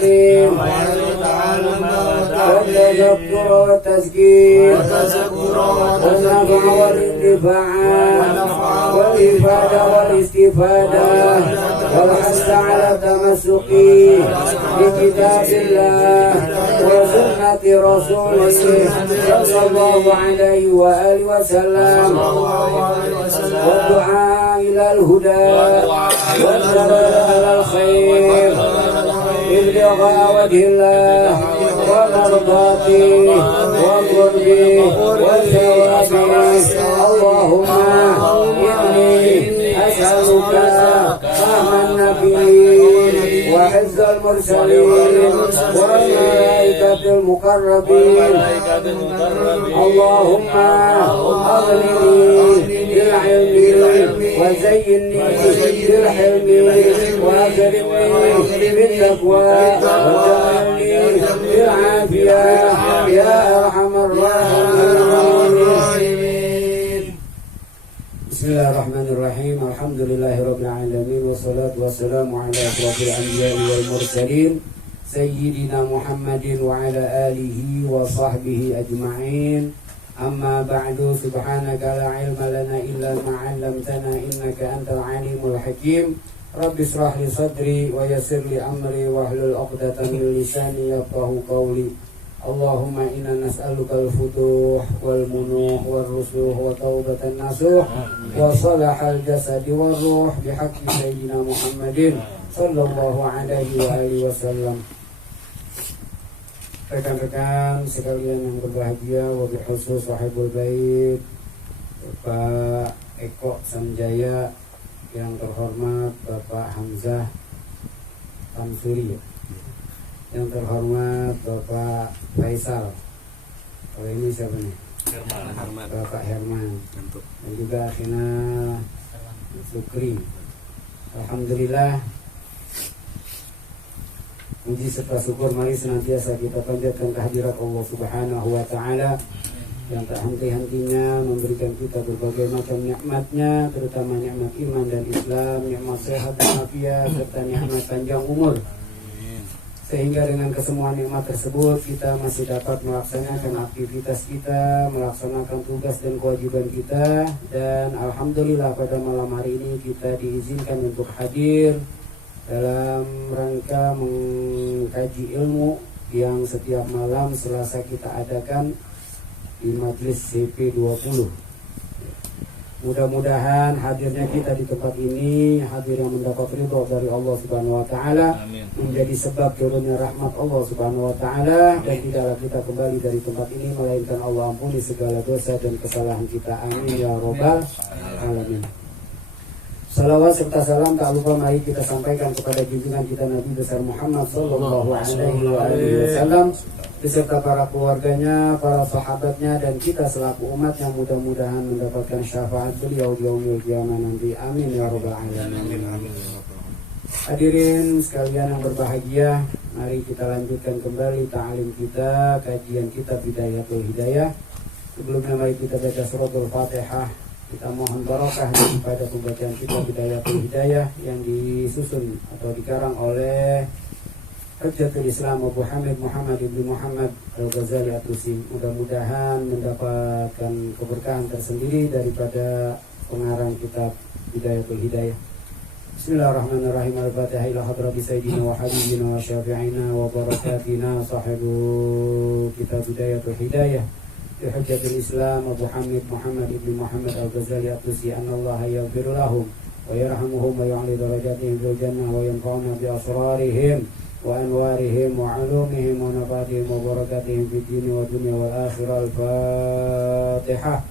والتعليم والتذكر والتذكير والنفع والاندفاع والإفادة والاستفادة والحث على التمسك بكتاب الله وسنة رسوله صلى الله عليه وآله وسلم والدعاء إلى الهدى والدلالة على الخير ابتغاء وجه الله والمرضاة والقرب والثواب. اللهم إني أسألك فهم النبيين وحفظ المرسلين والملائكة المقربين. اللهم أغنني بالعلم وزينني بالحلم وأكرمني بالتقوى وجعلني بالعافية يا أرحم الراحمين. Bismillahirrahmanirrahim. Alhamdulillahirabbil alamin wassalatu wassalamu ala asyrofil anbiya'i wal mursalin sayyidina Muhammadin wa ala alihi wa sahbihi ajma'in. Amma ba'du, subhanaka la ilma lana illa ma 'allamtana innaka antal alimul hakim. Rabbi shrah li sadri wa yassir li amri wahlul 'uqdatam min lisani yafqahu qawli. Allahumma inna nas'aluka al-futuh wal munuh wal rusuh wa taubatan nasuh wa salahal jasadi wal ruh bihaqqi sayyidina Muhammadin sallallahu alaihi wa alihi wasallam. Rekan-rekan sekalian yang berbahagia, wabil khusus sahibul bait Bapak Eko Sanjaya, yang terhormat Bapak Hamzah Tamsuri, yang terhormat Bapak Faisal. Kalau ini siapa nih? Herman. Bapak Herman. Dan juga akhina Sukri. Alhamdulillah, puji serta syukur mari senantiasa kita panjatkan kehadirat Allah Subhanahu wa Ta'ala yang tak henti-hentinya memberikan kita berbagai macam nikmatnya, terutama nikmat iman dan Islam, nikmat sehat dan afiat, serta nikmat panjang umur. Sehingga dengan kesemua nikmat tersebut kita masih dapat melaksanakan aktivitas kita, melaksanakan tugas dan kewajiban kita. Dan alhamdulillah pada malam hari ini kita diizinkan untuk hadir dalam rangka mengkaji ilmu yang setiap malam Selasa kita adakan di Majelis CP20. Mudah-mudahan hadirnya kita di tempat ini, hadir yang mendapat ridho dari Allah Subhanahu wa Ta'ala, menjadi sebab turunnya rahmat Allah Subhanahu wa Ta'ala, dan tidaklah kita kembali dari tempat ini melainkan Allah ampuni segala dosa dan kesalahan kita. Amin ya rabbal alamin. Salawat serta salam tak lupa mari kita sampaikan kepada junjungan kita Nabi besar Muhammad sallallahu alaihi wasallam beserta para keluarganya, para sahabatnya, dan kita selaku umat yang mudah-mudahan mendapatkan syafaat beliau di yaumil qiyamah nanti. Amin ya rabbal alamin. Hadirin sekalian yang berbahagia, mari kita lanjutkan kembali ta'lim kita, kajian kita Bidayatul Hidayah. Sebelumnya mari kita baca suratul Fatihah. Kita mohon barokah daripada pembacaan kita Bidayatul Hidayah yang disusun atau dikarang oleh Hujjatul Islam Abu Hamid Muhammad ibn Muhammad Al-Ghazali At-Tusi. Mudah-mudahan mendapatkan keberkahan tersendiri daripada pengarang kitab Bidayatul Hidayah. Bismillahirrahmanirrahim. Al-Fatihah ila hadrati sayyidina wa habibina wa syafi'ina wa barakatina sahibu kitab Bidayatul Hidayah Hujjatul Islam Abu Hamid Muhammad ibn Muhammad Al-Ghazali At-Tusi, annallaha yaghfiru lahum wa yarhamuhum wa yu'li darajatihim fil jannah wa yanfa'una bi asrarihim wa anwarihim wa 'ulumihim wa nafatihim wa barakatihim fid dini wa dunya wal akhirah. Al-Fatihah.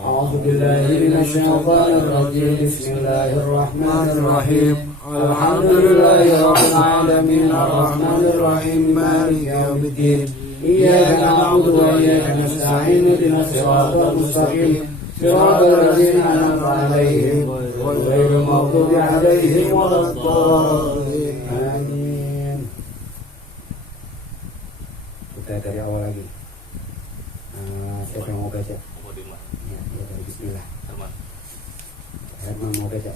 A'udzu billahi minasy syaithanir rajim. Bismillahirrahmanirrahim. Alhamdulillahi rabbil alamin arrahmanir rahim maliki yaumiddin. Iyyaka na'budu wa iyyaka nasta'in ihdinas siratal mustaqim siratal ladzina an'amta 'alaihim ghairil maghdubi 'alaihim waladdallin. Amin. Kita dari awal lagi. Siapa yang mau baca? Ya, dari bismillah. Herman mau baca.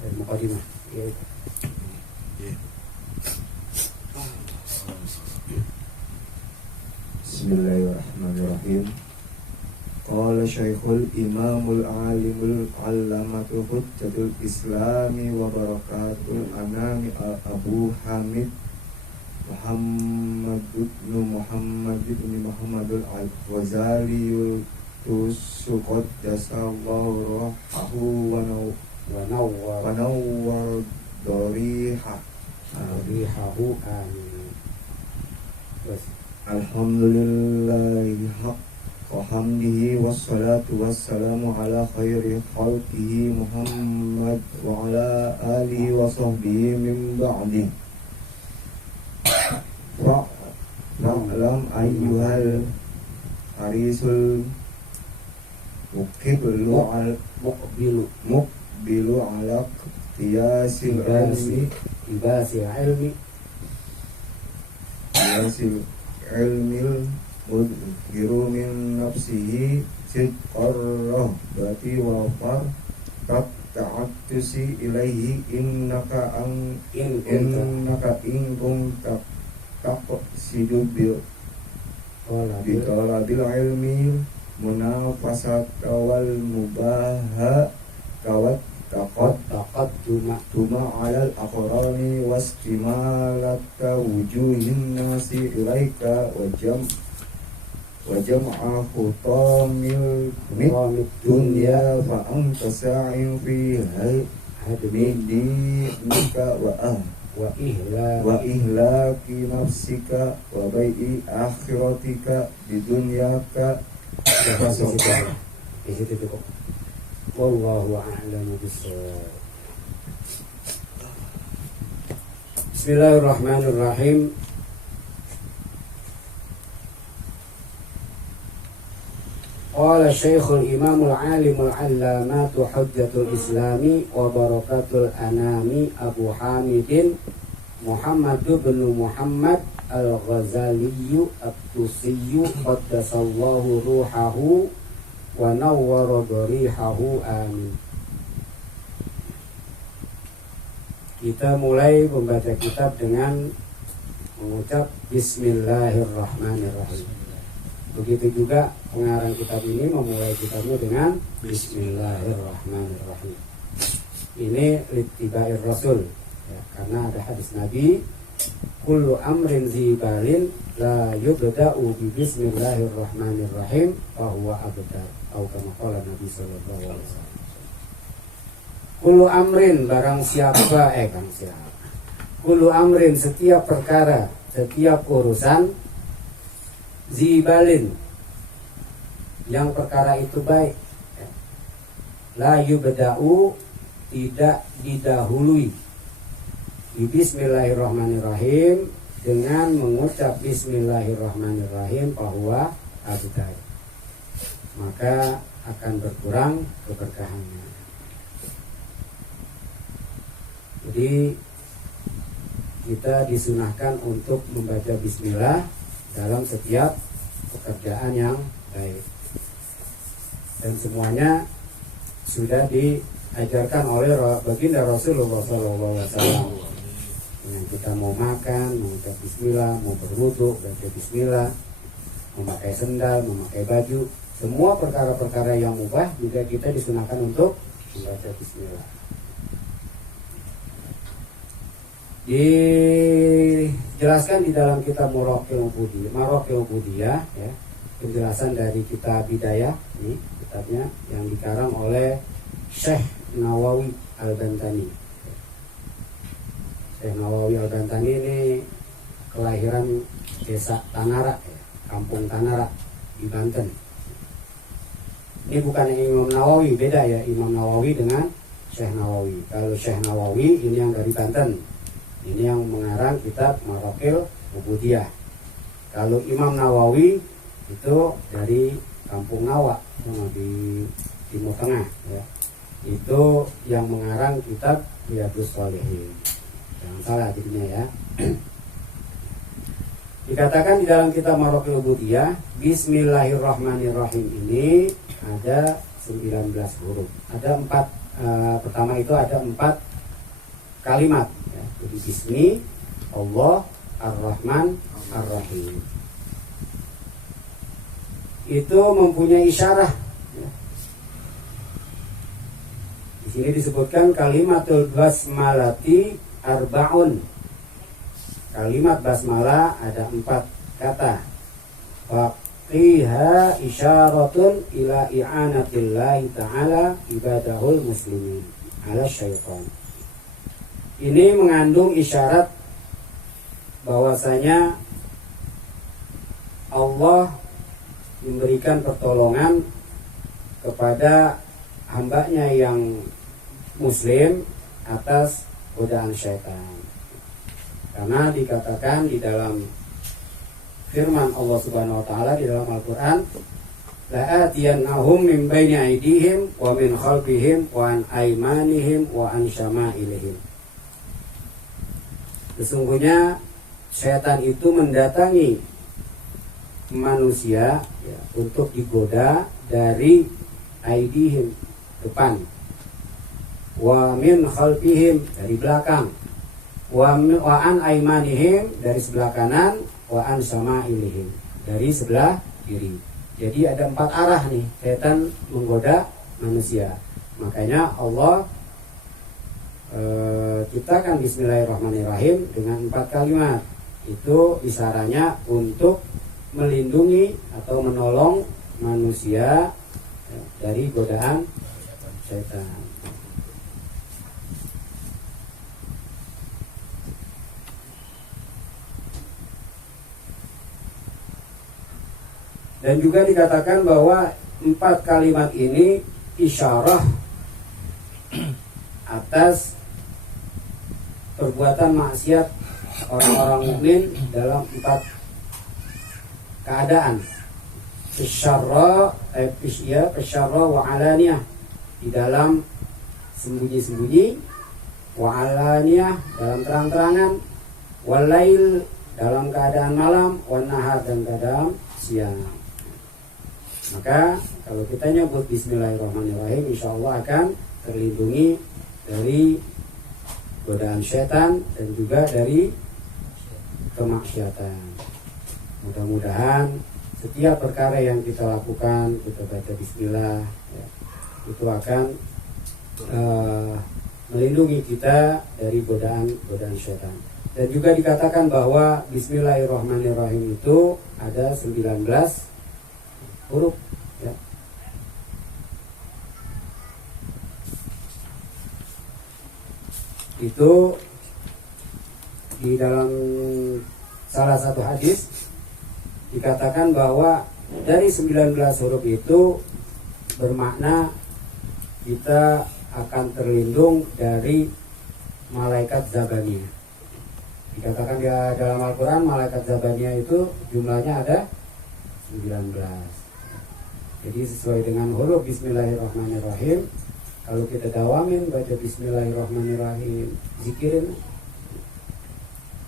Dari Muqaddimah. Ya itu. Bismillahirrahmanirrahim. Qala Syekhul Imamul Alimul Allamatul Hujjatul Islami wa Barakatul Anami Abu Hamid Muhammad bin Muhammadul Al-Ghazaliyul Tusuqad Jasallahu Ruhahu wa nawwar dorihahu amin. Alhamdulillahi haqqa hamdihi wassalatu wassalamu ala khairi khalqihi Muhammad wa ala alihi wa sahbihi min ba'di. Fa'lam ayyuhal harisul muqbilu ala qiyasil ilmil mudhiru min nafsihi sidqar rahbati wa farqat ta'attusi ilaihi innaka in kunta taqsidu bil ilmi munafasat wal mubaha kawat taqad tuma alal aqrani wastimalata wujuhin nasi ilaika wajam'a khutamil dunya fa anta sa'in fi hadminika wa ihlaki nafsika wa bai'i akhiratika di dunyaka. Wallahu a'lamu bishawab. Bismillahirrahmanirrahim. Qala Syekhul Imamul Alimul Allamatu Hujjatul Islami wa Barakatul Anami Abu Hamidin Muhammad bin Muhammad Al-Ghazaliyyu At-Tusiyyu qaddasallahu ruhahu wa nawwara dorihahu amin. Kita mulai membaca kitab dengan mengucap Bismillahirrahmanirrahim. Begitu juga pengarang kitab ini memulai kitabnya dengan Bismillahirrahmanirrahim. Ini littibair Rasul ya, karena ada hadis Nabi, kullu amrin zibalin la yubda'u bi Bismillahirrahmanirrahim fa huwa abtar, atau kama qala Nabi sallallahu alaihi wasallam. Kullu amrin, barang siapa kullu amrin, setiap perkara, setiap urusan, zibalin, yang perkara itu baik, la yubda'u, tidak didahului, Bismillahirrahmanirrahim, dengan mengucap Bismillahirrahmanirrahim bahwa abdai, maka akan berkurang keberkahannya. Jadi kita disunahkan untuk membaca Bismillah dalam setiap pekerjaan yang baik, dan semuanya sudah diajarkan oleh baginda Rasulullah SAW. Dengan kita mau makan, mengucap Bismillah, mau berwudu, baca Bismillah, memakai sendal, memakai baju, semua perkara-perkara yang mubah juga kita disunahkan untuk membaca Bismillah. Dijelaskan di dalam kitab Maraqil Ubudiyah ya, penjelasan dari kitab Bidayah, ini kitabnya yang dikarang oleh Syekh Nawawi Al-Bantani. Syekh Nawawi Al-Bantani ini kelahiran desa Tanara ya, kampung Tanara di Banten. Ini bukan Imam Nawawi, beda ya Imam Nawawi dengan Syekh Nawawi. Kalau Syekh Nawawi ini yang dari Banten, ini yang mengarang kitab Maraqil Ubudiyah. Kalau Imam Nawawi itu dari kampung Nawa di Timur Tengah ya. Itu yang mengarang kitab Riyadhus Shalihin. Jangan salah jadinya ya. Dikatakan di dalam kitab Maraqil Ubudiyah, Bismillahirrahmanirrahim ini ada 19 huruf. Ada 4 pertama itu ada 4 kalimat ya. Jadi Bismi Allah Ar-Rahman Ar-Rahim. itu mempunyai isyarah. Di sini disebutkan kalimatul basmalati arbaun. Kalimat basmalah ada 4 kata. Faqiha isyaratun ila i'anatillahi ta'ala ibadahul muslimin ala syaitan. Ini mengandung isyarat bahwasanya Allah memberikan pertolongan kepada hambanya yang muslim atas godaan syaitan. Karena dikatakan di dalam firman Allah Subhanahu wa taala di dalam Al-Qur'an, la'atiyannahum min baini aydihim wa min khalfihim wa an aymanihim wa an syama'ilihim. Sesungguhnya syaitan itu mendatangi manusia ya, untuk digoda dari aidihim, depan, wa min khalfihim, dari belakang, wa an aymanihim, dari sebelah kanan, wa an sama'ilihim, dari sebelah kiri. Jadi ada 4 arah nih setan menggoda manusia. Makanya Allah ciptakan bismillahirrahmanirrahim dengan 4 kalimat. Itu isyaratnya untuk melindungi atau menolong manusia dari godaan setan. Dan juga dikatakan bahwa 4 kalimat ini isyarah atas perbuatan maksiat orang-orang mukmin dalam 4 keadaan. Isyarah wa alaniyah, di dalam sembunyi-sembunyi, wa alaniyah, dalam terang-terangan, walail, dalam keadaan malam, wan nahar, dan keadaan siang. Maka kalau kita nyebut bismillahirrahmanirrahim, insya Allah akan terlindungi dari godaan syaitan dan juga dari kemaksiatan. Mudah-mudahan setiap perkara yang kita lakukan, kita baca bismillah ya, itu akan melindungi kita dari godaan syaitan. Dan juga dikatakan bahwa bismillahirrahmanirrahim itu ada 19 huruf ya. Itu di dalam salah satu hadis dikatakan bahwa dari 19 huruf itu bermakna kita akan terlindung dari malaikat Zabaniyah. Dikatakan di dalam Al-Quran malaikat Zabaniyah itu jumlahnya ada 19. Jadi sesuai dengan huruf bismillahirrahmanirrahim, kalau kita dawamin baca bismillahirrahmanirrahim, zikirin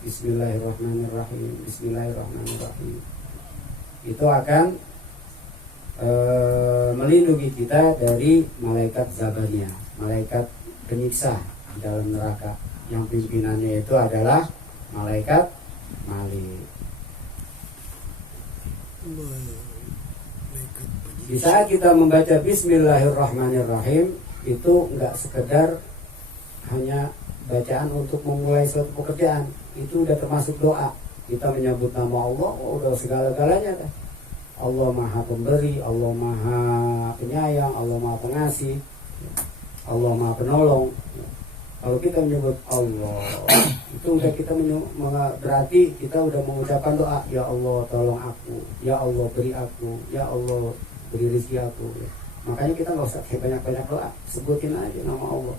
bismillahirrahmanirrahim, bismillahirrahmanirrahim, itu akan melindungi kita dari malaikat Zabaniyah, malaikat penyiksa di dalam neraka, yang pimpinannya itu adalah malaikat Malik. Di saat kita membaca bismillahirrahmanirrahim, itu enggak sekedar hanya bacaan untuk memulai suatu pekerjaan, itu udah termasuk doa. Kita menyebut nama Allah, udah segala-galanya kan. Allah Maha Pemberi, Allah Maha Penyayang, Allah Maha Pengasih, Allah Maha Penolong. Kalau kita menyebut Allah, itu udah kita berarti kita udah mengucapkan doa, ya Allah tolong aku, ya Allah beri aku, ya Allah beri rezeki aku. Makanya kita nggak usah banyak-banyak doa, sebutin aja nama Allah.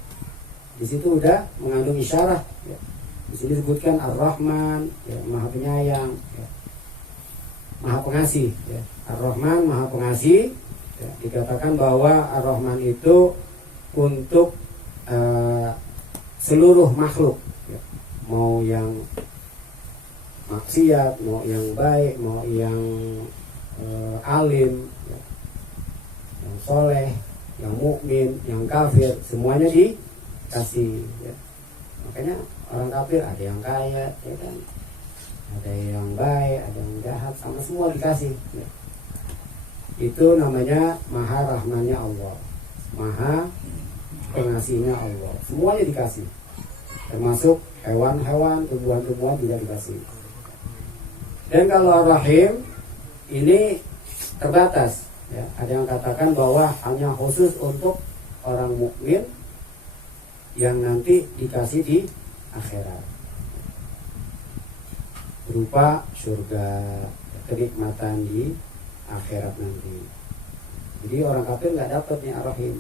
Di situ udah mengandung isyarat. Ya. Di sini disebutkan Ar-Rahman, ya, Maha Penyayang, ya, Maha Pengasih. Ya. Ar-Rahman Maha Pengasih. Ya. Dikatakan bahwa Ar-Rahman itu untuk seluruh makhluk, ya. Mau yang maksiat, mau yang baik, mau yang alim, ya, yang soleh, yang mukmin, yang kafir, semuanya dikasih. Ya. Makanya orang kafir ada yang kaya, ya kan? Ada yang baik, ada yang jahat, sama semua dikasih. Ya. Itu namanya maha rahmannya Allah, maha pengasihnya Allah. Semuanya dikasih, termasuk hewan-hewan, tumbuhan-tumbuhan tidak dikasih. Dan kalau Ar-Rahim ini terbatas, ya. Ada yang katakan bahwa hanya khusus untuk orang mukmin yang nanti dikasih di akhirat, berupa surga, kenikmatan di akhirat nanti. Jadi orang kafir nggak dapat nih Ar-Rahim.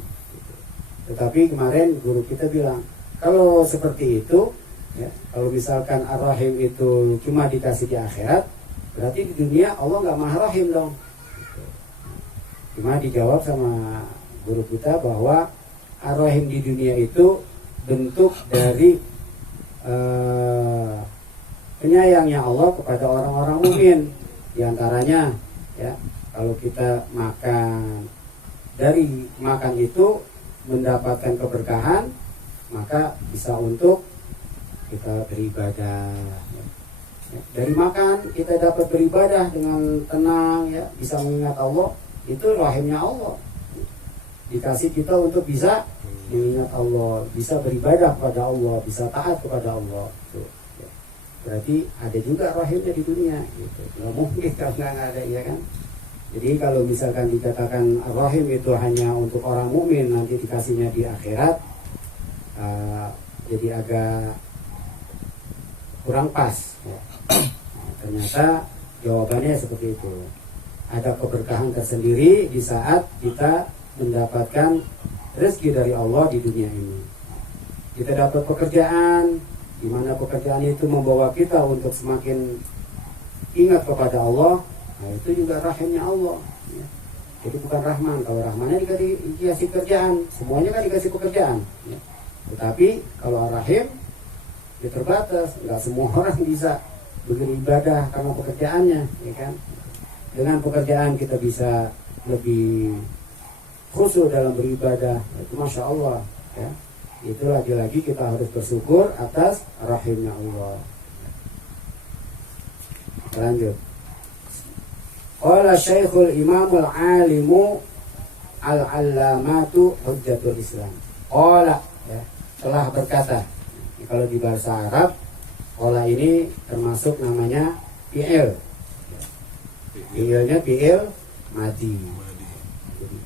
Tetapi kemarin guru kita bilang, kalau seperti itu, ya, kalau misalkan Ar-Rahim itu cuma dikasih di akhirat, berarti di dunia Allah nggak maha rahim dong. Cuma dijawab sama guru kita bahwa Ar-Rahim di dunia itu bentuk dari penyayangnya Allah kepada orang-orang mukmin. Di antaranya, ya, kalau kita makan, dari makan itu mendapatkan keberkahan, maka bisa untuk kita beribadah. Dari makan kita dapat beribadah dengan tenang, ya, bisa mengingat Allah. Itu rahimnya Allah. Dikasih kita untuk bisa mengingat Allah, bisa beribadah kepada Allah, bisa taat kepada Allah. Tuh, ya. Berarti ada juga rahimnya di dunia. Gitu. Nggak mungkin kalau nggak ada, ya kan? Jadi kalau misalkan dikatakan rahim itu hanya untuk orang mukmin, nanti dikasihnya di akhirat, jadi agak kurang pas. Ya. Nah, ternyata jawabannya seperti itu. Ada keberkahan tersendiri di saat kita mendapatkan rezeki dari Allah di dunia ini. Kita dapat pekerjaan, di mana pekerjaan itu membawa kita untuk semakin ingat kepada Allah. Nah, itu juga rahimnya Allah, ya. Jadi bukan rahman. Kalau rahmannya dikasih kerjaan, semuanya kan dikasih pekerjaan, ya. Tetapi kalau rahim ya terbatas, nggak semua orang bisa beribadah karena pekerjaannya, ya kan? Dengan pekerjaan kita bisa lebih khusyuk dalam beribadah, itu masya Allah, ya. Itu lagi-lagi kita harus bersyukur atas rahimnya Allah. Lanjut. Qala Syekhul Imamul Alimu Al-Allamatu Hujjatul Islam. Qala, ya, telah berkata. Kalau di bahasa Arab, qala ini termasuk namanya fi'il. Fi'ilnya fi'il madi.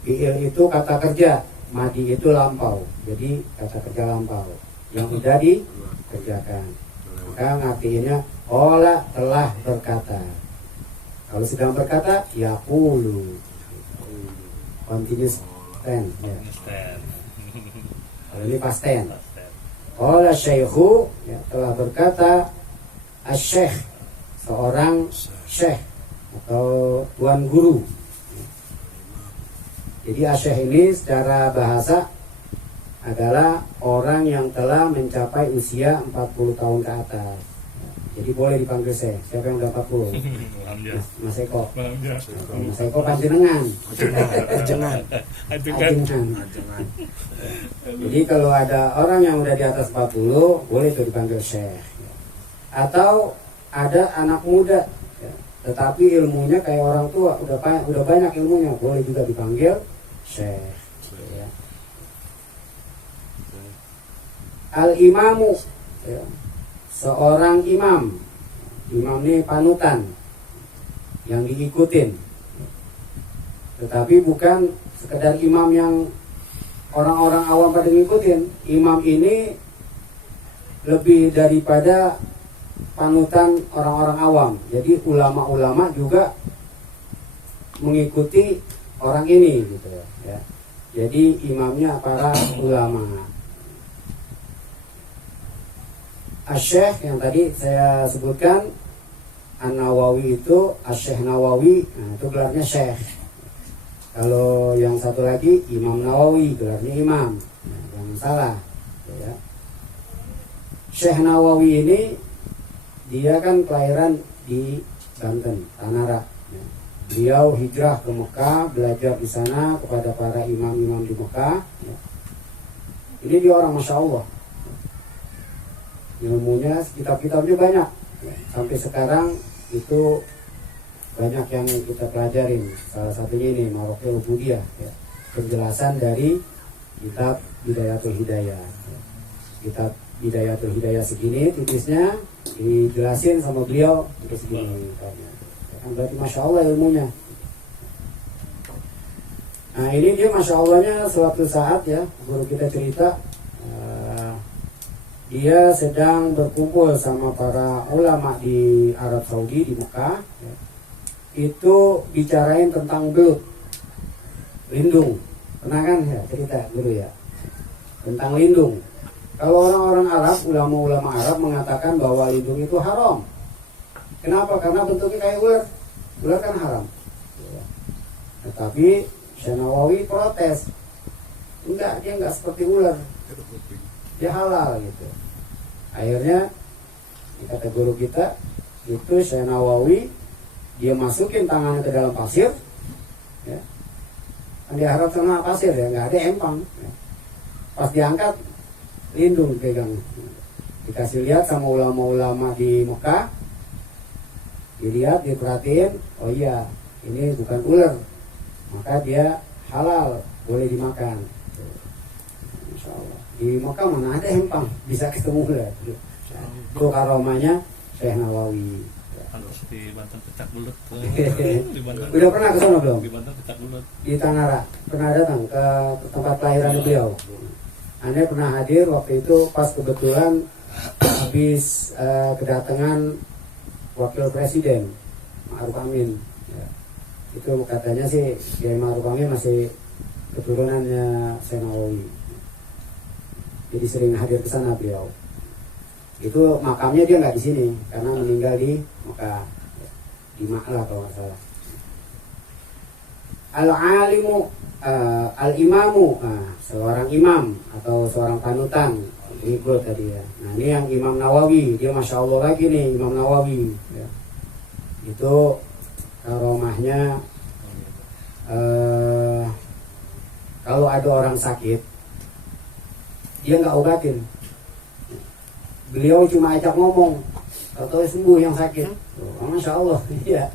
Fi'il itu kata kerja, madi itu lampau. Jadi kata kerja lampau yang sudah dikerjakan. Maka ngartiinnya qala telah berkata. Kalau sedang berkata, yaqulu, continuous tense, ya. Kalau ini past tense. Qala syekhu, ya, telah berkata asy-syekh, seorang syekh atau tuan guru. Jadi asy-syekh ini secara bahasa adalah orang yang telah mencapai usia 40 tahun ke atas. Jadi boleh dipanggil saya. Siapa yang udah 40? Mas Eko. Mas Eko panjenengan. Panjenengan. Jadi kalau ada orang yang udah di atas 40, boleh itu dipanggil syekh. Atau ada anak muda, ya, tetapi ilmunya kayak orang tua, udah banyak ilmunya, boleh juga dipanggil syekh. Ya. Al-imamu, ya, seorang imam. Imam ini panutan yang diikutin, tetapi bukan sekedar imam yang orang-orang awam pada ngikutin. Imam ini lebih daripada panutan orang-orang awam. Jadi ulama-ulama juga mengikuti orang ini, gitu ya. Jadi imamnya para ulama. Asy-Syekh yang tadi saya sebutkan, An-Nawawi itu Asy-Syekh Nawawi, nah itu gelarnya Syekh. Kalau yang satu lagi Imam Nawawi, gelarnya Imam. Nah, jangan salah, ya. Syekh Nawawi ini dia kan kelahiran di Banten, Tanara. Ya. Beliau hijrah ke Mekah, belajar di sana kepada para imam-imam di Mekah. Ya. Ini dia orang masya Allah. Ilmunya, kitab-kitabnya banyak, ya. Sampai sekarang itu banyak yang kita pelajarin. Salah satunya ini Marokil Ubudiyah, ya. Penjelasan dari kitab Bidayatul Hidayah, ya. Kitab Bidayatul Hidayah segini tipisnya dijelasin sama beliau terus segini ya, kan berarti masya Allah ilmunya. Nah ini dia masya Allahnya suatu saat ya guru kita cerita dia sedang berkumpul sama para ulama di Arab Saudi di Mekah ya. Itu bicarain tentang belut lindung, pernah kan ya cerita guru ya tentang lindung. Kalau orang-orang Arab, ulama-ulama Arab mengatakan bahwa lindung itu haram. Kenapa? Karena bentuknya kayak ular. Ular kan haram. Tetapi Syekh Nawawi protes. Enggak, dia enggak seperti ular. Dia halal gitu. Akhirnya kata guru kita itu Syekh Nawawi dia masukin tangannya ke dalam pasir. Ya. Kan dia harap sama pasir ya, enggak ada empang. Ya. Pas diangkat lindung pegang, dikasih lihat sama ulama-ulama di Mekah, dilihat, diperhatiin, oh iya ini bukan ular, maka dia halal, boleh dimakan. Insya Allah di Mekah mana ada empang bisa ketemu ular. Itu karomahnya Syekh Nawawi. Kalau di Banten pecak bulat. Udah pernah ke sana belum? Di Banten pecak bulat. Di Tanara pernah datang ke tempat kelahiran beliau. Anda pernah hadir waktu itu pas kebetulan habis kedatangan Wakil Presiden Ma'ruf Amin ya. Itu katanya sih Kiai Ma'ruf Amin masih keturunannya Syekh Nawawi, jadi sering hadir ke sana beliau. Itu makamnya dia nggak di sini karena meninggal di Mekah ya. Di Ma'la kalau nggak salah. Al-alimu al-imamu, seorang imam atau seorang panutan ikut tadi ya. Nah ini yang Imam Nawawi, dia masya Allah lagi nih Imam Nawawi ya. Itu karomahnya kalau ada orang sakit dia nggak obatin, beliau cuma ajak ngomong atau sembuh yang sakit. Oh, masya Allah ya.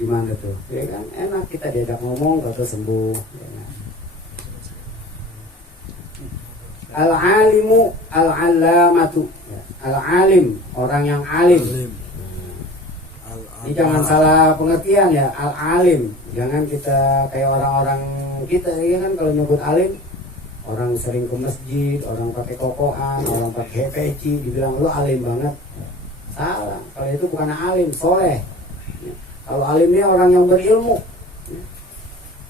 Gimana tuh? Ya kan enak kita diajak ngomong atau sembuh. Ya kan? Al-alimu al-allamatu. Ya. Al-alim, orang yang alim. Ini jangan salah pengertian ya, al-alim. Jangan kita kayak orang-orang kita ya kan kalau nyebut alim, orang sering ke masjid, orang pakai kokohan, orang pakai peci, dibilang lu alim banget. Salah, kalau itu bukan alim, soleh. Kalau alimnya orang yang berilmu.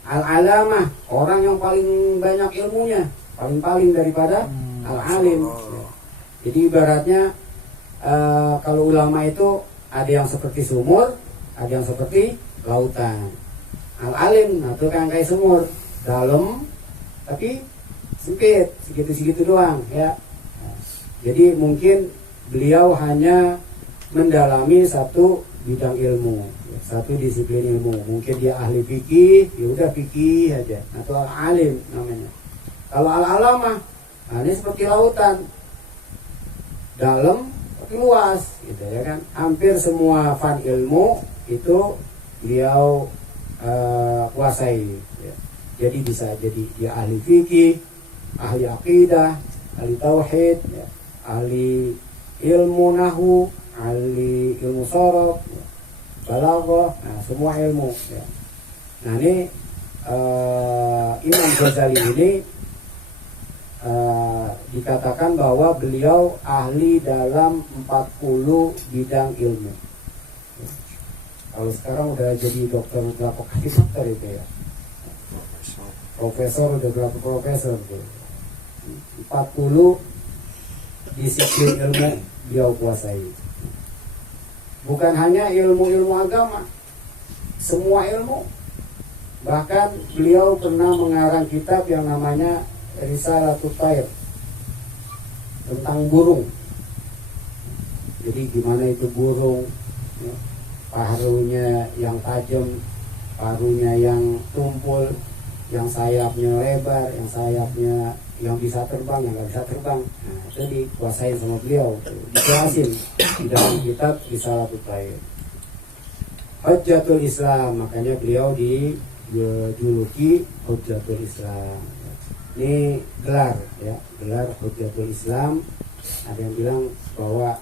Al-alamah, orang yang paling banyak ilmunya, paling daripada al-alim. Jadi ibaratnya kalau ulama itu ada yang seperti sumur, ada yang seperti lautan. Al-alim, nah itu kan kayak sumur, dalam tapi sempit, segitu-segitu doang ya. Jadi mungkin beliau hanya mendalami satu bidang ilmu, satu disiplin ilmu. Mungkin dia ahli fikih, ya udah fikih aja, atau al-alim namanya. Kalau al-alamah, nah ini seperti lautan, dalam tapi luas, gitu ya kan. Hampir semua fan ilmu itu beliau kuasai. Ya. Jadi bisa jadi dia ahli fikih, ahli akidah, ahli tauhid, ya. Ahli ilmu nahwu, ahli ilmu sorof, ya. Balaghah, nah semua ilmu. Ya. Nah ini Imam Ghazali ini dikatakan bahwa beliau ahli dalam 40 bidang ilmu. Kalau sekarang udah jadi dokter berapa kali dokter itu ya, profesor udah berapa profesor tuh. 40 disiplin ilmu beliau kuasai. Bukan hanya ilmu-ilmu agama, semua ilmu. Bahkan beliau pernah mengarang kitab yang namanya Risalatul Thair, tentang burung. Jadi gimana itu burung, ya, paruhnya yang tajam, paruhnya yang tumpul, yang sayapnya lebar, yang sayapnya yang bisa terbang, yang nggak bisa terbang. Nah, itu dikuasain sama beliau, dijelasin di dalam kitab Risalatul Thayyib. Hujjatul Islam, makanya beliau dijuluki Hujjatul Islam. Ini gelar ya, gelar Hujjatul Islam. Ada yang bilang bahwa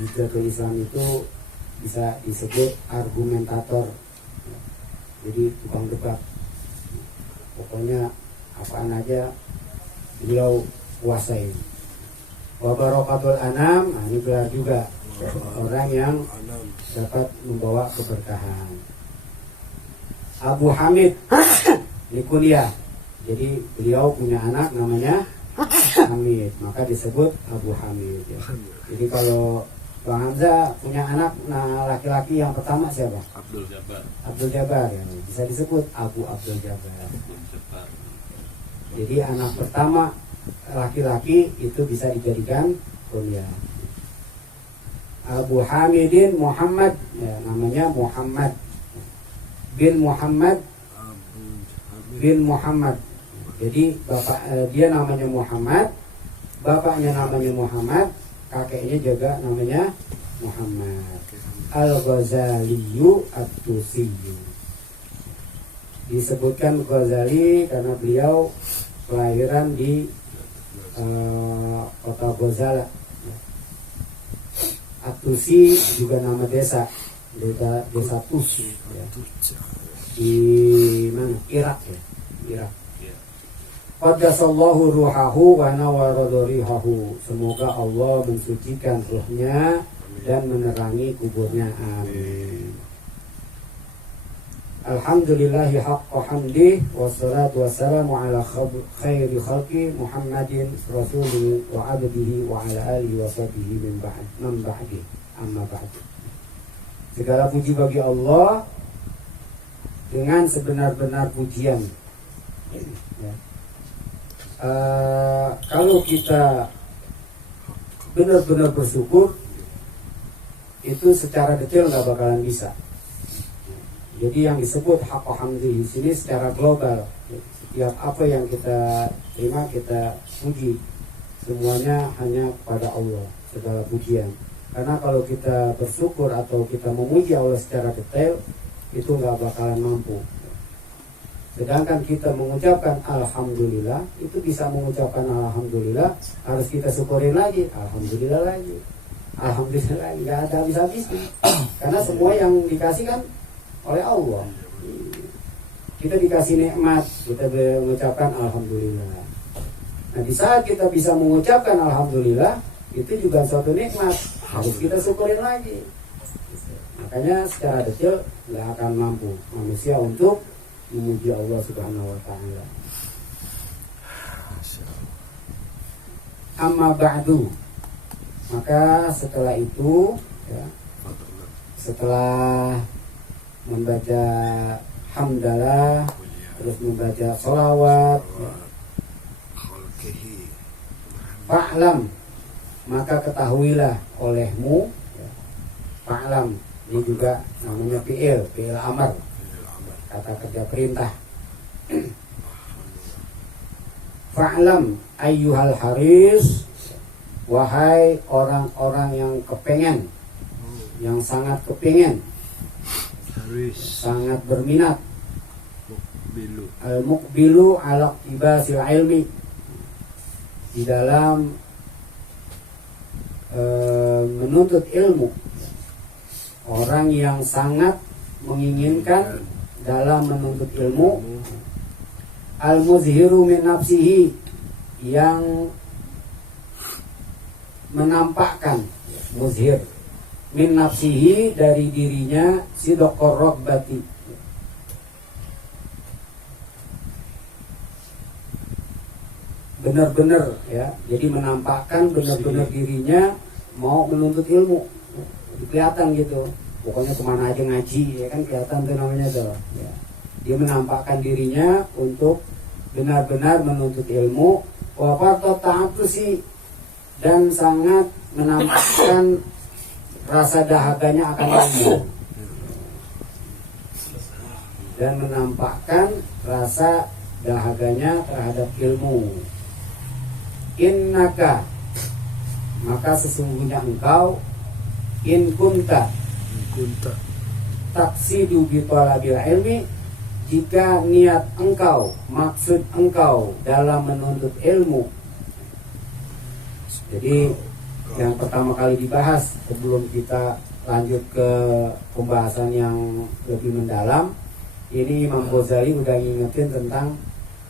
Hujjatul Islam itu bisa disebut argumentator, jadi tukang debat. Pokoknya apaan aja beliau kuasai. Wa barakatul anam, nah ini gelar juga orang yang dapat membawa keberkahan. Abu Hamid ini kuliah. Jadi beliau punya anak namanya Hamid, maka disebut Abu Hamid ya. Jadi kalau Bang Hamzah punya anak laki-laki yang pertama siapa? Abdul Jabbar. Abdul Jabbar ya. Bisa disebut Abu Abdul Jabbar. Abdul Jabbar. Jadi anak pertama laki-laki itu bisa dijadikan kuliah. Abu Hamidin Muhammad ya, namanya Muhammad bin Muhammad bin Muhammad. Jadi bapak dia namanya Muhammad, bapaknya namanya Muhammad, kakeknya juga namanya Muhammad. Al-Ghazaliyu At-Tusiyu. Disebutkan Ghazali karena beliau kelahiran di kota Ghazala. At-Tusi juga nama desa Tus ya. Di mana? Irak ya, Irak. Qaddasallahu ruhahu wa nawwara dharihahu. Semoga Allah mensucikan ruhnya dan menerangi kuburnya. Amin. Alhamdulillahi haqqa hamdi wassalatu wassalamu ala khairi khalqi Muhammadin rasulih wa abdihi wa ala alihi wa sahbihi min ba'di amma ba'd. Segala puji bagi Allah dengan sebenar-benar pujian ya. Kalau kita benar-benar bersyukur itu secara detail nggak bakalan bisa. Jadi yang disebut haqqa hamdi di sini secara global, setiap apa yang kita terima kita puji, semuanya hanya kepada Allah, segala pujian. Karena kalau kita bersyukur atau kita memuji Allah secara detail itu nggak bakalan mampu. Sedangkan kita mengucapkan Alhamdulillah, itu bisa mengucapkan Alhamdulillah, harus kita syukurin lagi, Alhamdulillah lagi, Alhamdulillah lagi, nggak ada habis-habisnya. Karena semua yang dikasih kan oleh Allah. Kita dikasih nikmat, kita mengucapkan Alhamdulillah. Nah di saat kita bisa mengucapkan Alhamdulillah, itu juga suatu nikmat, harus kita syukurin lagi. Makanya secara detail nggak akan mampu manusia untuk memuji Allah Subhanahu wa ta'ala. Amma ba'du, maka setelah itu ya, setelah membaca hamdalah, terus membaca sholawat ya, fa'lam, maka ketahuilah olehmu ya, fa'lam ini juga namanya fi'il amar, kata kerja perintah. Fa'lam ayyuhal haris, wahai orang-orang yang kepengen, yang sangat kepengen, sangat berminat, al-muqbilu ala ibasil ilmi, di dalam menuntut ilmu, orang yang sangat menginginkan dalam menuntut ilmu, al-muzhiru min nafsihi, yang menampakkan, muzhir min nafsihi, dari dirinya, sidqor rabbati, benar-benar ya, jadi menampakkan benar-benar dirinya mau menuntut ilmu, kelihatan gitu, pokoknya kemana aja ngaji ya kan, kelihatan tuh namanya tuh ya. Dia menampakkan dirinya untuk benar-benar menuntut ilmu, wa farta ta'atusi, dan sangat menampakkan rasa dahaganya akan ilmu, dan menampakkan rasa dahaganya terhadap ilmu. innaka, maka sesungguhnya engkau, in kunta taksidu bi talabil ilmi, jika niat engkau, maksud engkau dalam menuntut ilmu. Jadi yang pertama kali dibahas sebelum kita lanjut ke pembahasan yang lebih mendalam, ini Imam Ghazali udah ngingetin tentang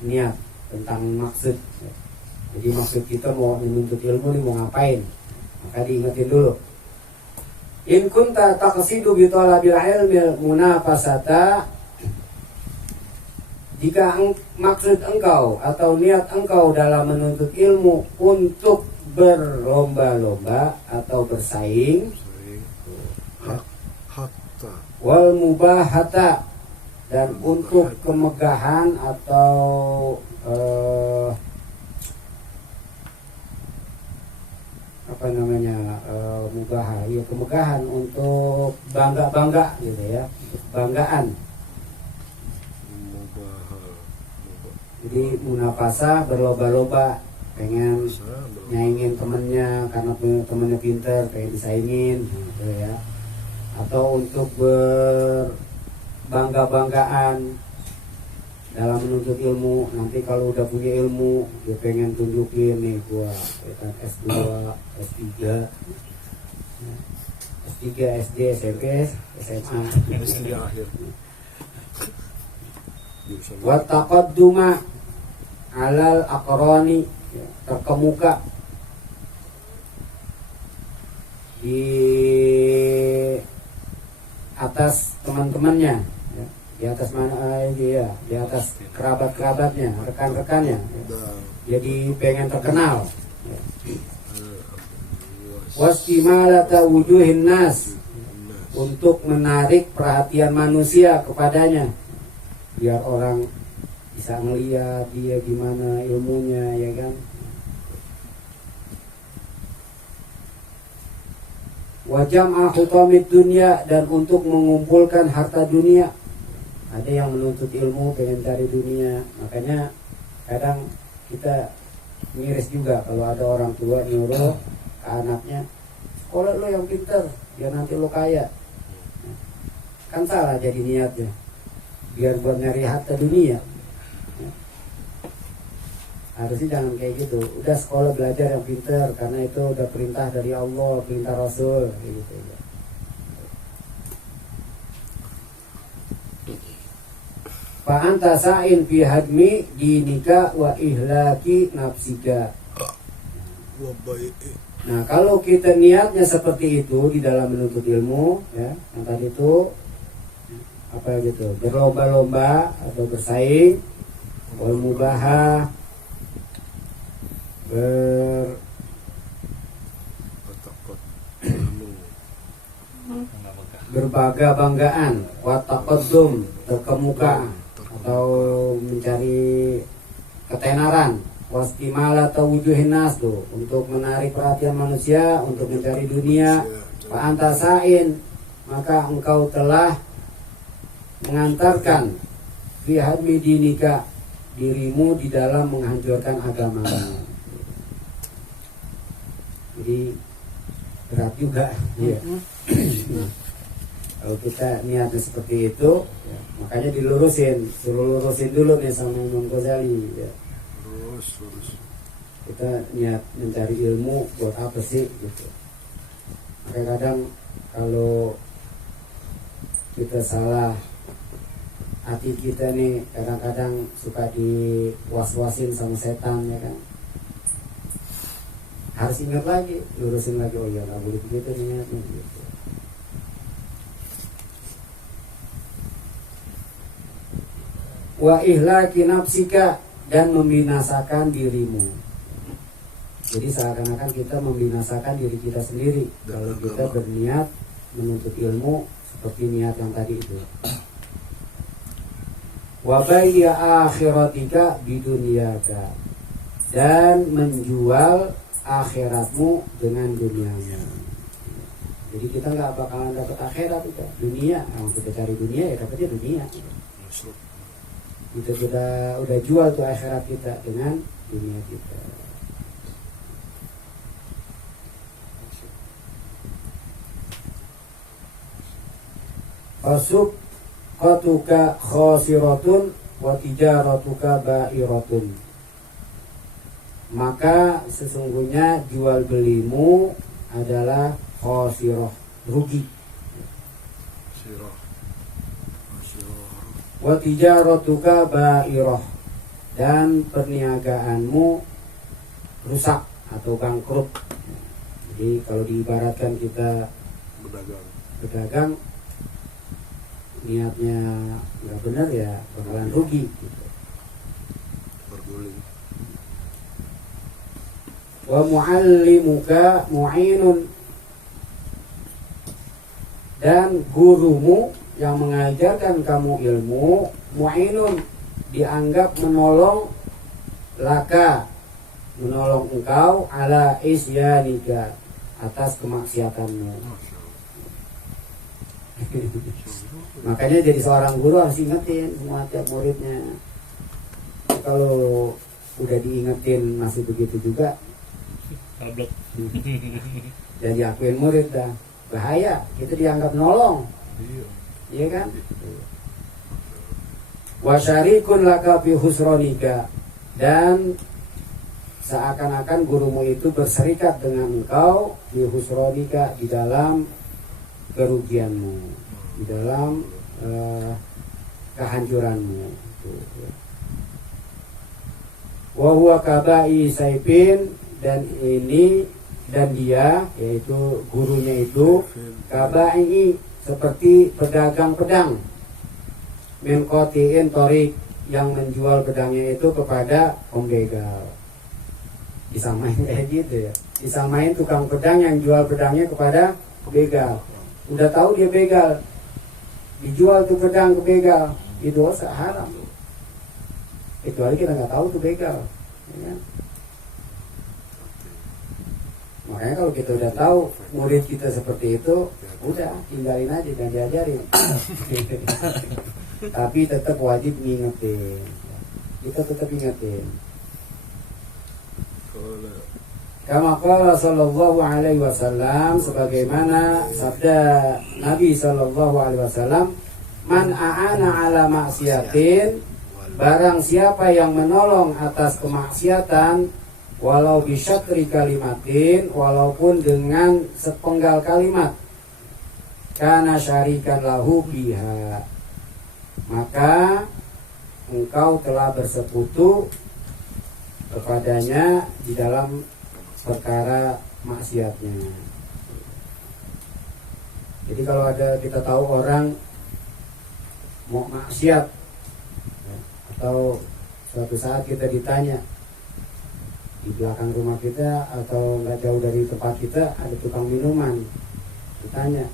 niat, tentang maksud. Jadi maksud kita mau menuntut ilmu nih, mau ngapain, maka diingetin dulu. In kunta taqsidu bi talabil ilmi munafasata, jika maksud engkau atau niat engkau dalam menuntut ilmu untuk berlomba-lomba atau bersaing, wal mubahata, dan untuk kemegahan atau mubahah, ya kemegahan, untuk bangga-bangga gitu ya, banggaan. Jadi munafasah, berlomba-lomba, pengen nyaingin temennya karena temennya pinter, pengen disaingin gitu ya. Atau untuk berbangga-banggaan dalam menuntut ilmu. Nanti kalau udah punya ilmu, dia pengen tunjukin nih, gua S2, S3, S3, SD, SMP, SMA. Wa taqadduma alal aqrani, terkemuka di atas teman-temannya, ya, di atas mana dia, di atas kerabat-kerabatnya, rekan-rekannya, ya. Jadi pengen terkenal, ya. Wastimalata wujuhin nas, untuk menarik perhatian manusia kepadanya, biar orang bisa ngeliat dia gimana ilmunya, ya kan. Wajam hutamid dunia, dan untuk mengumpulkan harta dunia. Ada yang menuntut ilmu pengen cari dunia, makanya kadang kita miris juga kalau ada orang tua nyuruh ke anaknya, sekolah lo yang pinter biar nanti lo kaya. Kan salah jadi niatnya, biar buat nyari harta dunia. Harusnya jangan kayak gitu. Udah sekolah belajar yang pinter, karena itu udah perintah dari Allah, perintah Rasul, kayak gitu. Fa anta sa'in fi hadmi dinika wa ihlaki nafsika. Nah, kalau kita niatnya seperti itu di dalam menuntut ilmu, ya, yang tadi itu apa gitu, berlomba-lomba atau bersaing, wal mubahah, berbangga-banggaan, wa taqaddum, terkemuka atau mencari ketenaran, wastimala atau wujuhin nas, tuh untuk menarik perhatian manusia, untuk mencari dunia. Fa anta sa'in, maka engkau telah mengantarkan fi hadmi dinika, dirimu di dalam menghancurkan agamamu. Jadi berat juga, ya. Kalau kita niatnya seperti itu, ya, makanya dilurusin, suruh lurusin dulu nih sama Imam Ghazali, ya. Kita niat mencari ilmu buat apa sih gitu. Makanya kadang kalau kita salah, hati kita nih kadang-kadang suka diwas-wasin sama setan, ya kan. Harus ingat lagi, lurusin lagi, oh ya nggak boleh begitu niatnya gitu. Wa ihlaki nafsika, dan membinasakan dirimu. Jadi seakan-akan kita membinasakan diri kita sendiri kalau kita berniat menuntut ilmu seperti niat yang tadi itu. Wa bai'a akhiratika bidunyaka, dan menjual akhiratmu dengan dunianya. Jadi kita nggak bakalan dapat akhirat, itu dunia. Kalau kita cari dunia, ya dapatnya dunia. Kita udah jual tuh akhirat kita dengan dunia kita. fasubqatuka khasiratun wa tijaratuka ba'iratun. Maka sesungguhnya jual belimu adalah khasirah, rugi. Wa tijaratuka ba'irah, dan perniagaanmu rusak atau bangkrut. Jadi kalau diibaratkan kita berdagang niatnya nggak benar ya bakalan rugi gitu. Wa muallimuka mu'inun, dan gurumu yang mengajarkan kamu ilmu, mu'inun, dianggap menolong, laka, menolong engkau, ala isyanika, atas kemaksiatanmu. Makanya jadi seorang guru harus ingetin semua tiap muridnya. Kalau udah diingetin masih begitu juga, dan diakuin murid dah, bahaya, kita dianggap nolong. Iya kan? Wa syarikun laka fi husronika, dan seakan-akan gurumu itu berserikat dengan engkau fi husronika, di dalam kerugianmu, di dalam kehancuranmu. Wa huwa kabai saifin, dan dia yaitu gurunya itu kabai, seperti pedagang pedang, min qatiin torik, yang menjual pedangnya itu kepada pembegal. Disamain kayak gitu ya, disamain tukang pedang yang jual pedangnya kepada begal. Udah tahu dia begal, dijual tuh pedang ke begal, itu dosa haram. Kecuali kita nggak tahu tuh begal, ya. Makanya kalau kita udah tahu murid kita seperti itu, udah tinggalin aja dan diajarin. Tapi tetap wajib ngingetin. Kita tetap ingetin. Kama qala sallallahu alaihi wasallam, sebagaimana sabda Nabi sallallahu alaihi wasallam, man a'ana ala maksiatin, barang siapa yang menolong atas kemaksiatan, walau bisyatri kalimatin, walaupun dengan sepenggal kalimat, kana syarikan lahu biha, maka engkau telah bersekutu kepadanya di dalam perkara maksiatnya. Jadi kalau ada kita tahu orang mau maksiat, atau suatu saat kita ditanya, di belakang rumah kita atau nggak jauh dari tempat kita ada tukang minuman, ditanya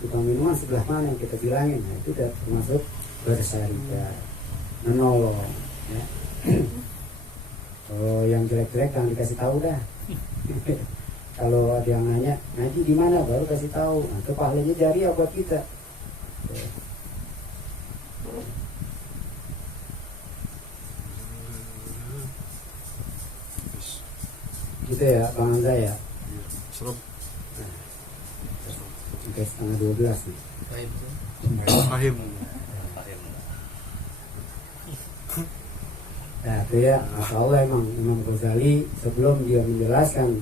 tukang minuman sebelah mana, yang kita bilangin, nah itu udah termasuk bersarikat, menolong, ya. Oh, yang jelek-jelek jangan dikasih tahu dah. Kalau ada yang nanya ngaji di mana, baru kasih tahu. Nah, itu pahalanya jariah buat kita. Gitu ya Bang Angga ya. Sampai setengah 12 nih. Fahim. Nah itu ya, Masya Allah, emang Imam Ghazali sebelum dia menjelaskan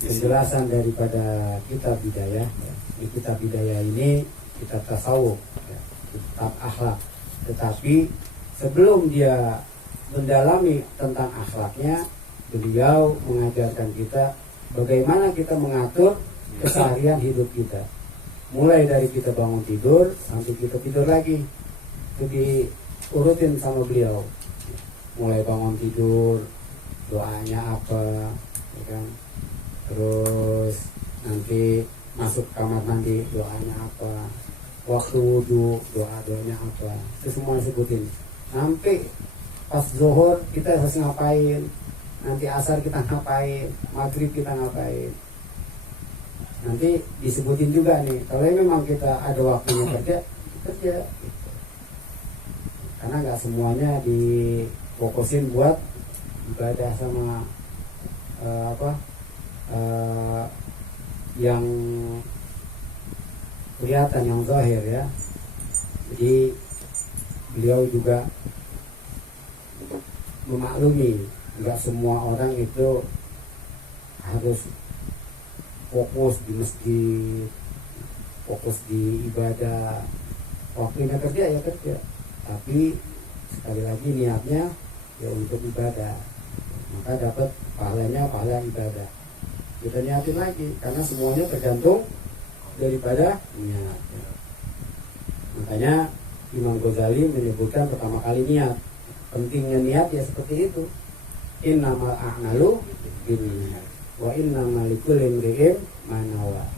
penjelasan daripada kitab Bidayah, ya, di kitab Bidayah ini kitab tasawuf, ya, kitab akhlak, tetapi sebelum dia mendalami tentang akhlaknya, beliau mengajarkan kita bagaimana kita mengatur keseharian hidup kita, mulai dari kita bangun tidur sampai kita tidur lagi, itu diurutin sama beliau. Mulai bangun tidur doanya apa, ya kan? Terus nanti masuk kamar mandi doanya apa, waktu wudhu doanya apa, itu semua disebutin. Sampai pas zuhur kita harus ngapain, nanti asar kita ngapain, maghrib kita ngapain, nanti disebutin juga nih. Kalau memang kita ada waktunya kerja, kerja. Karena nggak semuanya difokusin buat ibadah sama yang kelihatan, yang zahir ya. Jadi beliau juga memaklumi nggak semua orang itu harus fokus di masjid, fokus di ibadah. Waktunya kerja ya kerja, tapi sekali lagi niatnya ya untuk ibadah, maka dapat pahalanya pahala ibadah. Kita niatin lagi, karena semuanya tergantung daripada niat. Makanya Imam Ghazali menyebutkan pertama kali niat. Pentingnya niat ya seperti itu. Innamal a'malu binniyat wa innamal likulli imri'in ma nawa.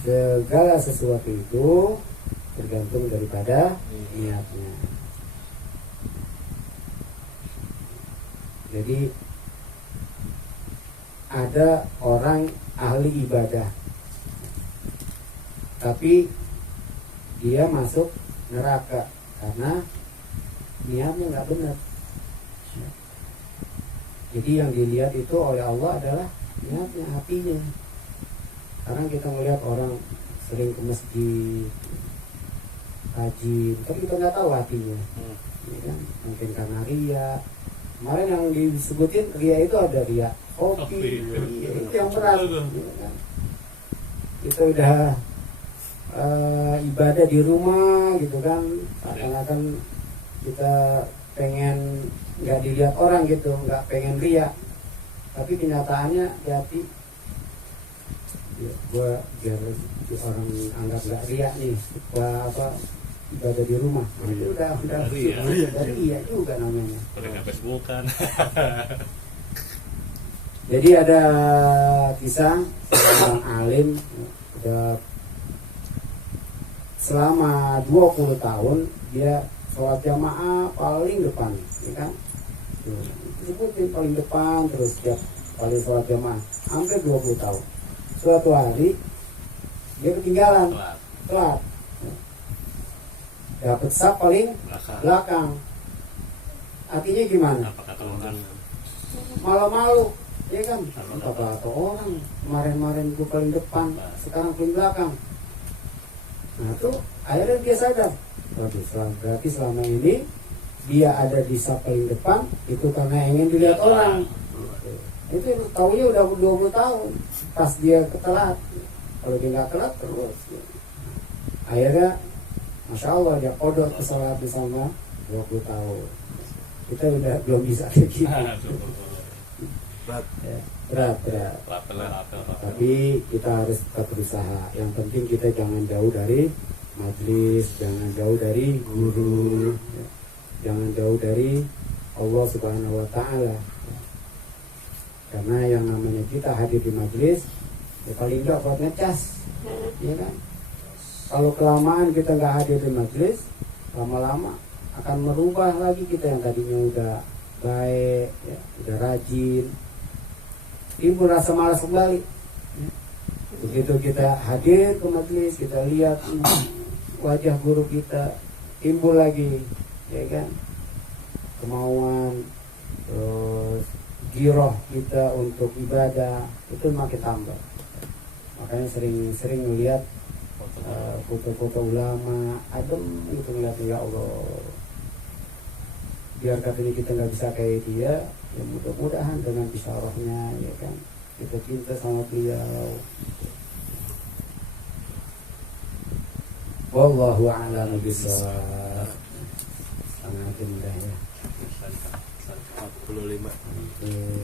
Segala sesuatu itu tergantung daripada niatnya. Jadi ada orang ahli ibadah, tapi dia masuk neraka karena niatnya nggak benar. Jadi yang dilihat itu oleh Allah adalah niatnya, hatinya. Sekarang kita melihat orang sering ke masjid, haji, tapi kita nggak tahu hatinya. Ya kan? Mungkin karena ria. Kemarin yang disebutin ria itu ada ria kopi, itu yang berat. Ya kan? Kita udah ibadah di rumah gitu kan, seakan-akan kita pengen nggak dilihat orang gitu, nggak pengen ria, tapi kenyataannya di hati ya, gue biar orang anggap nggak ria nih, gue ibadah di rumah, itu udah ria juga namanya. Facebookan. Jadi ada kisah seorang alim udah selama 20 tahun dia sholat jamaah paling depan, ya kan? Sebutin paling depan terus tiap kali sholat jamaah hampir 20 tahun. Suatu hari dia ketinggalan, telat. Dapat saf paling belakang. Artinya gimana? Malu-malu, ya kan? Apa orang kemarin gue paling depan, sekarang paling belakang. Nah itu akhirnya dia sadar, berarti selama ini dia ada di saf paling depan itu karena ingin dilihat orang. Itu taunya udah 20 tahun pas dia ketelat. Kalau dia nggak telat terus, akhirnya Masya Allah dia kodok kesalahan bersama 20 tahun. Kita udah belum bisa kayak gitu. Berat. Tapi kita harus tetap berusaha. Yang penting kita jangan jauh dari majelis, jangan jauh dari guru, jangan jauh dari Allah Subhanahu Wa Taala. Karena yang namanya kita hadir di majelis, ya paling enggak buat ngecas, ya kan? Kalau kelamaan kita nggak hadir di majelis, lama-lama akan merubah lagi kita yang tadinya udah baik, ya, udah rajin. Timbul rasa malas kembali. Begitu kita hadir ke majelis, kita lihat wajah guru kita, timbul lagi, ya kan? Kemauan, terus giroh kita untuk ibadah itu makin tambah. Makanya sering melihat foto-foto ulama adem gitu, ngeliat ya Allah, biar katanya kita nggak bisa kayak dia, ya mudah-mudahan dengan bisyarahnya ya kan kita cinta sama beliau. Wallahu a'lam bishawab. Sangat indah ya. 45.